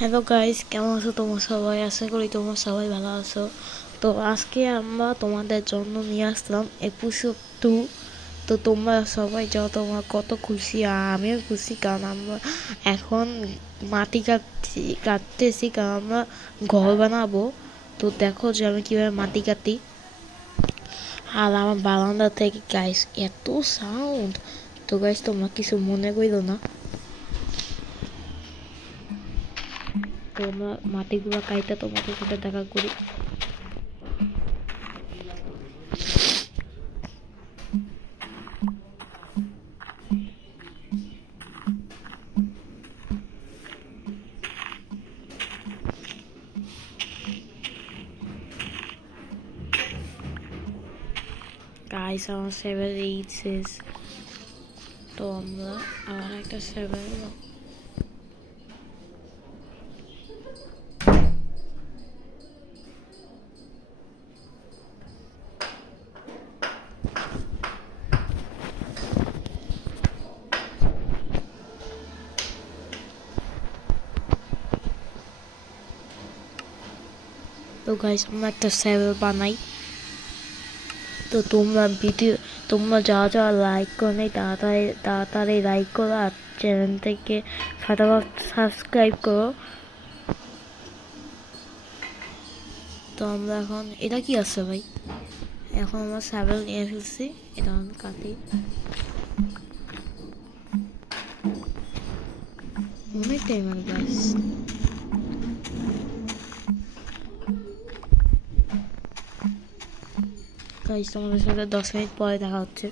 Hello guys, কেমন আছো তোমরা সবাই? আশা করি তোমরা সবাই ভালো আছো। তো আজকে আমরা তোমাদের জন্য নিয়ে আসলাম এপিসোড 2। তো তোমরা সবাই যাও, তোমরা কত খুশি আর আমিও খুশি, কারণ আমরা এখন মাটি কাটতেছি, কারণ আমরা ঘর বানাবো। তো দেখো যে আমি কিভাবে মাটি কাটি। আর আমার বারান্দা থেকে গাইস এত সাউন্ড। তো গাইস তোমরা কিছু মনে করো না, তোমরা মাটিগুলো কাইটা তোমাদের সাথে দেখা করি। গাইস আমার 7-8 শেষ। তো আমরা আবার একটা 7 তো গাইস আমরা একটা 7 বানাই। তো তোমরা যারা লাইক করো নাই তাড়াতাড়ি লাইক করো, আর চ্যানেল থেকে ফটাফট সাবস্ক্রাইব করো। তো আমরা এখন এটা কি আছে ভাই, এখন আমরা 7 নিয়ে ফেলছি, এটা আমি কাটি। অনেক টাইম আর গাইস, তোমাদের সাথে 10 মিনিট পরে দেখা হচ্ছে।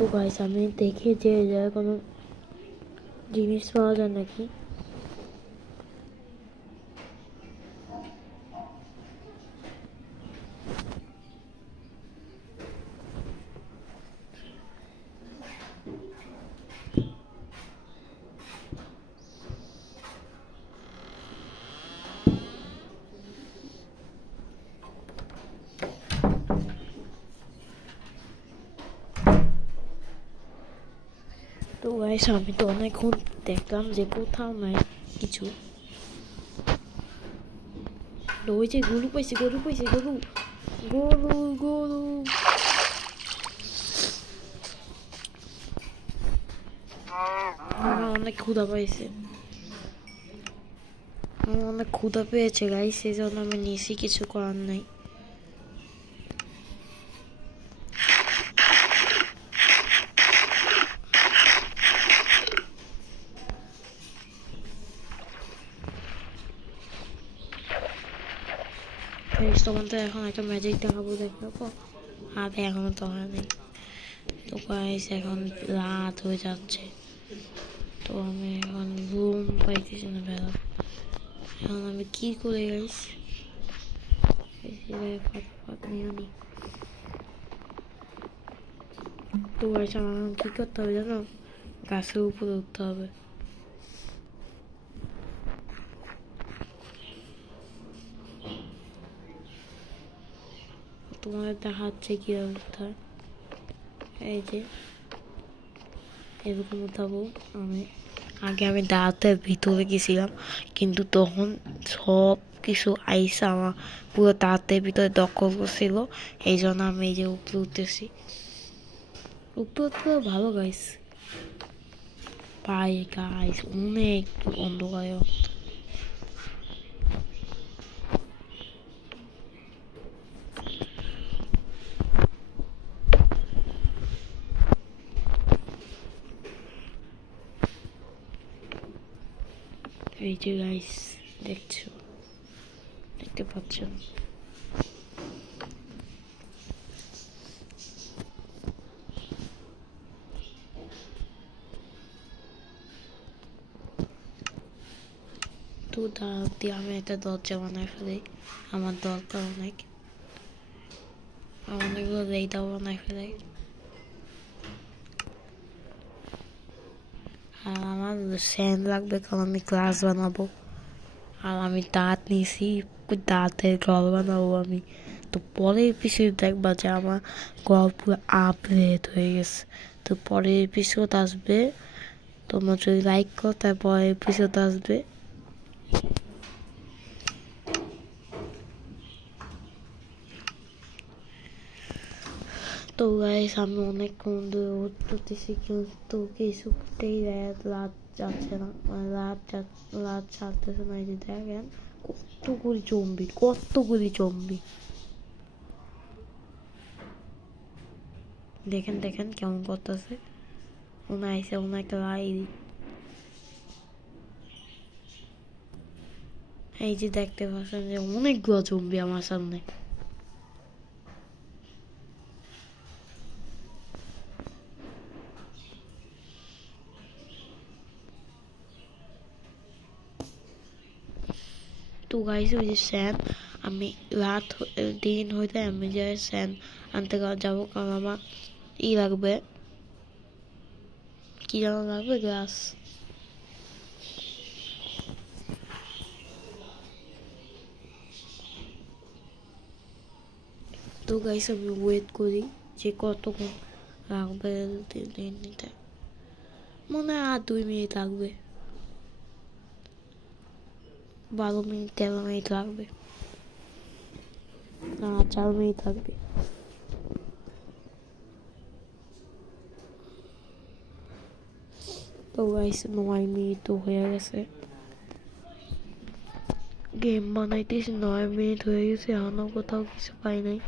তো গাইস আমি দেখে যে কোনো জিনিস পাওয়া যায় নাকি। গাইস আমি তো অনেকক্ষণ দেখলাম যে কোথাও নাই কিছু। ওই যে গরু পাইছে, গরু পাইছে, গরু গরু গরু। আমার অনেক ক্ষুধা পাইছে, আমার অনেক ক্ষুধা পেয়েছে গাইস, সেই জন্য আমি নিয়েছি, কিছু করার নাই। তোমাদের এখন একটা ম্যাজিক দেখাবো, দেখবো। আর এখনো তো হয় নাই। তো গাইস এখন রাত হয়ে যাচ্ছে, তো আমি এখন রুম পাইতেছি না বেলা। এখন আমি কি করে গাইস ফাট নিয়ে নি। তো গাইস আমার কি করতে হবে জানো, গাছের উপরে উঠতে হবে। তোমাদের দেখাচ্ছে কি অবস্থা, এই যে এরকম উঠাবো আমি। আগে আমি দাঁতের ভিতরে গেছিলাম, কিন্তু তখন সব কিছু আইসা আমার পুরো দাঁতের ভিতরে দখল করছিল, এই জন্য আমি এই যে উপরে উঠতেছি। উপরে উঠতে ভালো গাইস, পাই গাইস অনেক অন্ধকার। এই যে গাইস দেখতে পাচ্ছেন, তো তার দিয়ে আমি একটা দরজা বানাই ফেলি। আমার দরকার অনেক, আমার অনেকগুলো রেইটাও বানাই ফেলাই। আর আমার স্যান্ড লাগবে, কারণ আমি ক্লাস বানাবো। আর আমি দাঁত নিয়েছি, দাঁতের ঘর বানাবো আমি। তো পরের এপিসোড দেখবা যে আমার ঘর পুরো আপডেট হয়ে গেছে। তো পরের এপিসোড আসবে, তোমরা যদি লাইক করো তারপরে এপিসোড আসবে। তো গাইস আমি অনেকক্ষণ ধরে উঠতেছি, কিন্তু কিছুতেই রাত যাচ্ছে না, মানে রাত ছাড়তেছে না। এই যে দেখেন কতগুলি জম্বি, দেখেন কেমন করতেছে। ওনা আইসে, ওনাকে এই যে দেখতে পাচ্ছেন যে অনেকগুলো জম্বি আমার সামনে। তো গাইস ওই যে স্যান, আমি দিন হইতে আমি যে স্যান আনতে যাবো, কারণ আমার লাগবে, কি যেন লাগবে, গ্লাস। তো গাইস আমি ওয়েট করি যে কতক্ষণ লাগবে নিতে। মনে হয় আর 2 মিনিট লাগবে, 12 মিনিট 13 মিনিট লাগবে, না 4 মিনিট লাগবে। তো গাইস 9 মিনিট তো হয়ে গেছে, গেম বানাইতেছি 9 মিনিট হয়ে গেছে, এখনো কোথাও কিছু পাই নাই।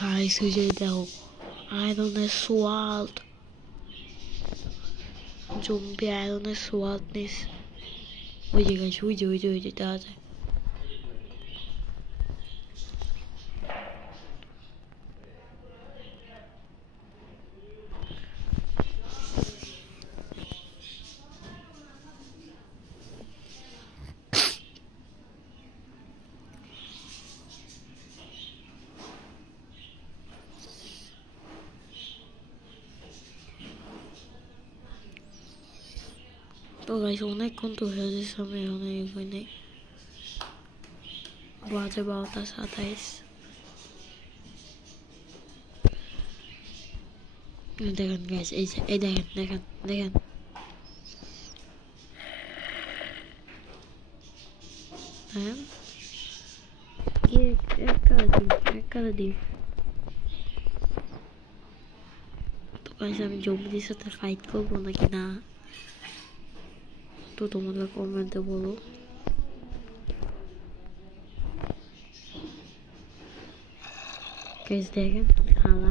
গাইস ওই যে দেখো আয়রনের সোয়াল্ড, জম্বি আয়রনের সোয়াল্ড নিস। ওই যে গাইস ওই যে দেখা যায়। তো গাইস অনেকক্ষণ তো হয়ে যাচ্ছে, আমি এখন এগোই নাই। বাজে 12:27। দেখেন গাইস, এই যে এই দেখেন দেখেন দেখেন হ্যাঁ এক কালা দিই। তো গাইস আমি জম্বিদের সাথে ফাইট করবো নাকি না, তো তোমরা কমেন্টে বলো। গাইস দেখেন খালা,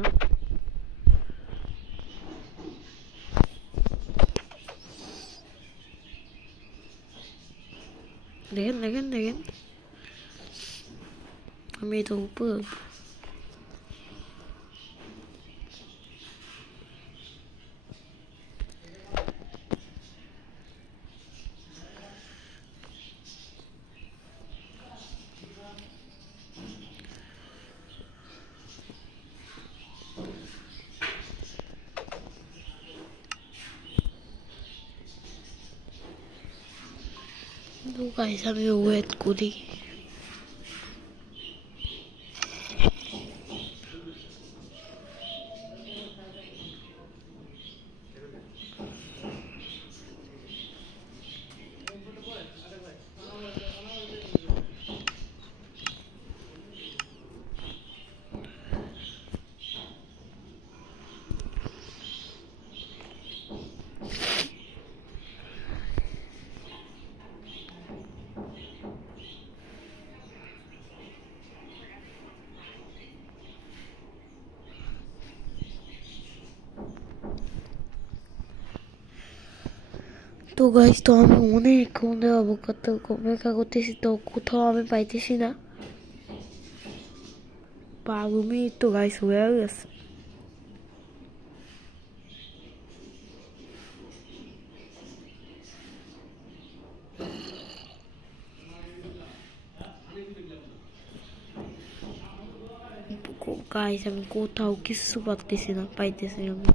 দেখেন দেখেন দেখেন আমি এটা উপর। তো গাইস আমি ওয়েট করি। তো গাইস তো আমি অনেকক্ষণ ধরে অপেক্ষা করতেছি, তো কোথাও আমি পাইতেছি না। 12 মিনিট তো গাইস হয়ে গেছে। গাইস আমি কোথাও কিছু পাইতেছি না আমি।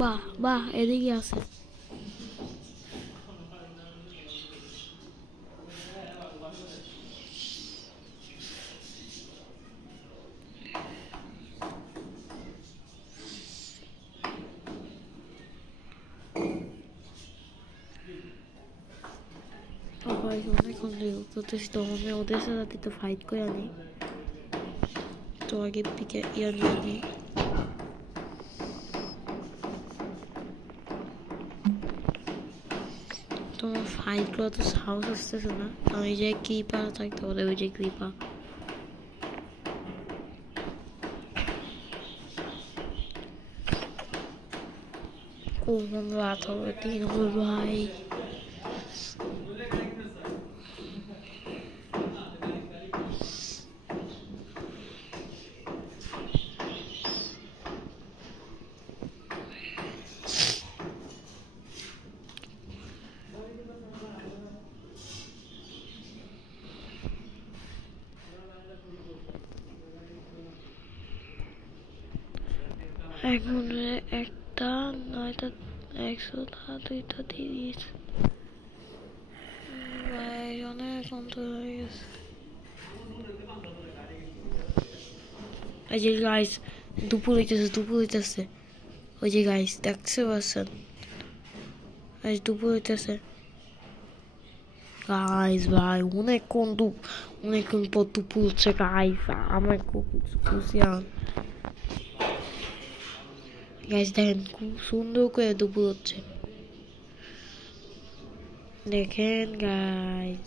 বাহ বাহ এদিকে আছে। অনেকক্ষণ করতেছি, তো আমি ওদের সাথে তো ফাইট করে আনি। তো আগে পিকে ইয়ে নিয়ে নিই। তোমার ফাইট করা তো সাহস আসতেছে না, আমি যে কৃপা থাকতে বলে, ওই যে কৃপা। কোন রাত হবে, 3 হবে ভাই। এখন একটা 9টা 100টা 2টা 30 ভাই অনেক অন্তর হয়ে গেছে। এই যে গাইস দুপুর হইতেছে ওই যে গাইস দেখতে পাচ্ছেন, আজ দুপুর হইতেছে গাইস। ভাই অনেকক্ষণ পর দুপুর হচ্ছে গাইস, আমার খুব খুশি। গাইস দেখেন খুব সুন্দর করে দুপুর হচ্ছে, দেখেন গাইস।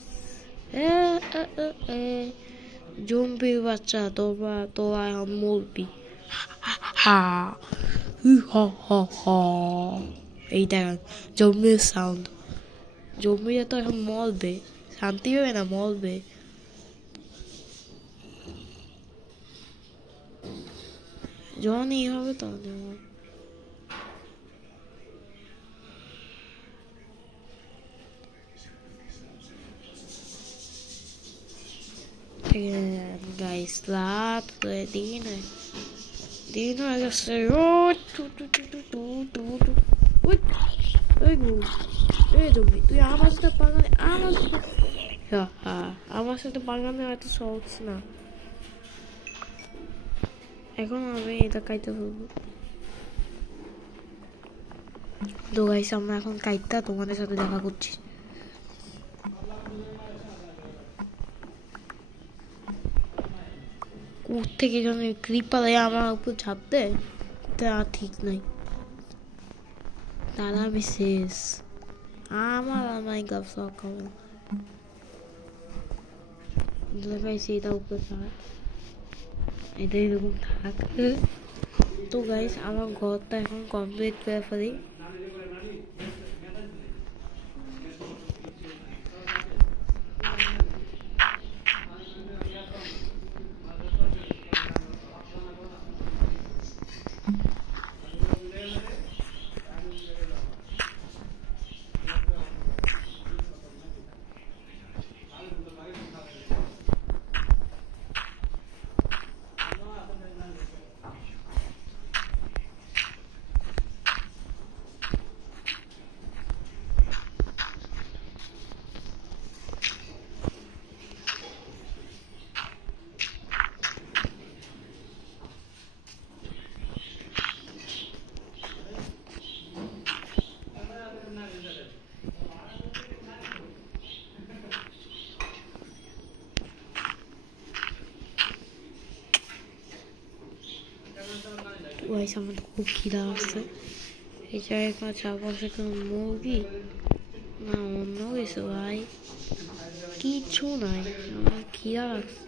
জম্বি বাচ্চা তোরা এখন মরবি। এই দেখেন জম্বির সাউন্ড। জম্বিরা তো এখন মরবে, শান্তি হবে না, মরবে। যখনই হবে তখন গাইস রাত দিন হয়ে গেছে তুই আমার সাথে পাঙ্গানে আমার সাথে পাঙ্গানে এত সহজ না এখন আমি এটা কাইতে ফেলবো তো গাইস আমরা এখন কাইতা তোমাদের সাথে দেখা করছি থেকে যেন ক্রিপার আমার উপর ঝাপতে তা ঠিক নাই তারা আমি শেষ আমার গাছ সকাল গাইছি এটা উপরে থাক এটা এরকম থাক তো গাইস আমার ঘরটা এখন কমপ্লিট করে ফেলি গাইস আমার খুব খিদা আসছে এই জায়গায় চারপাশে কোনো মুরগি না অন্য কিছু ভাই কিছু নাই আমার খিদা লাগছে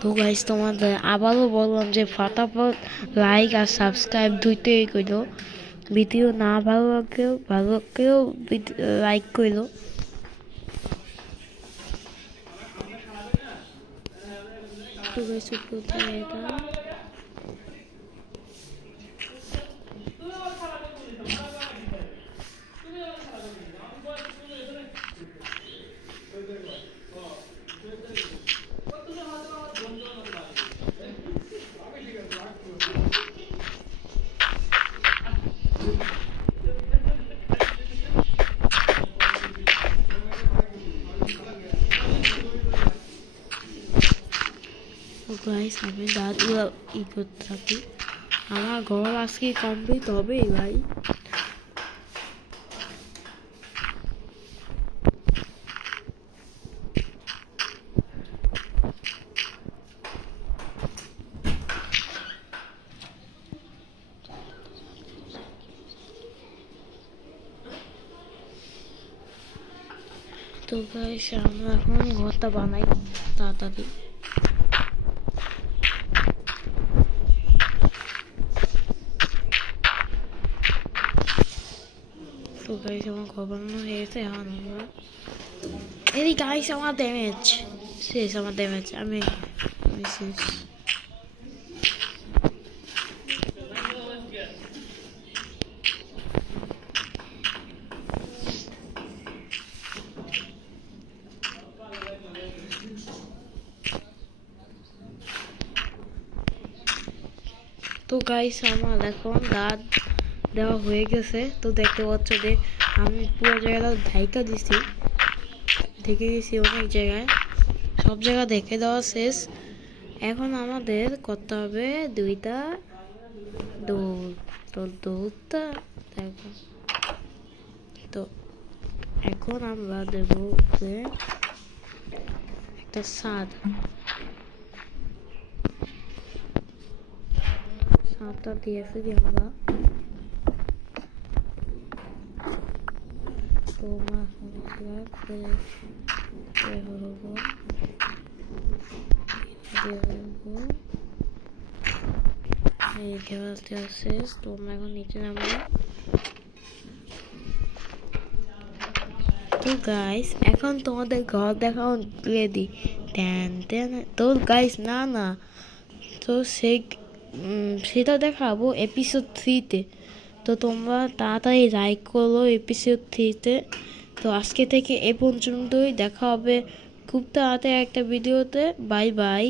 তো গাইস তোমাদের আবারও বললাম যে ফটাফট লাইক আর সাবস্ক্রাইব দুইটাই করো ভিডিও না ভালো লাগলেও লাইক করো তো গাইস কোথায় এটা গাইস আমি দাদুরা ই করতে থাকি আমার ঘর আজকে কমপ্লিট হবে ভাই তো গাইস আমরা এখন ঘরটা বানাই তাড়াতাড়ি তো গাইস আমার ঘর বানানো হয়ে গেছে এখন আমরা এই গাইস আমার ড্যামেজ শেষ আমার ড্যামেজ আমি শেষ তো গাইস আমার এখন দাঁত দেওয়া হয়ে গেছে তো দেখতে পাচ্ছ যে আমি পুরো জায়গাটা ঢাইকা দিছি দেখে দিয়েছি অনেক জায়গায় সব জায়গা দেখে দেওয়া শেষ এখন আমাদের করতে হবে দুইটা দৌড় তো দৌড়টা দেখো তো এখন আমরা দেব একটা সাতটা দিয়ে ফেলি আমরা তো শেষ তো আমরা এখন নিচে নামবো তো গাইস এখন তোমাদের ঘর দেখাও রেডি তো গাইস না তো সেটা দেখাবো এপিসোড 3-তে তো তোমরা তাড়াতাড়ি লাইক করো এপিসোড 3-তে। তো আজকে থেকে এ পর্যন্তই, দেখা হবে খুব তাড়াতাড়ি একটা ভিডিওতে। Bye bye.